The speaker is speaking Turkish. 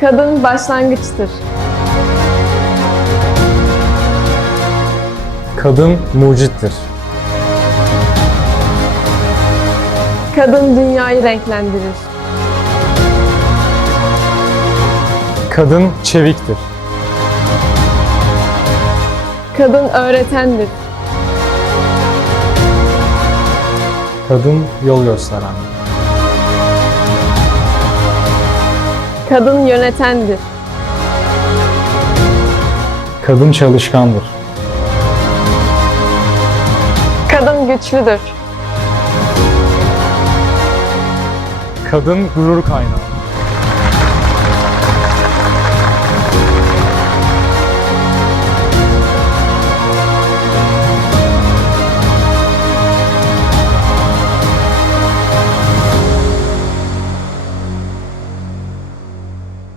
Kadın başlangıçtır. Kadın mucittir. Kadın dünyayı renklendirir. Kadın çeviktir. Kadın öğretendir. Kadın yol gösteren. Kadın yönetendir. Kadın çalışkandır. Kadın güçlüdür. Kadın gurur kaynağı.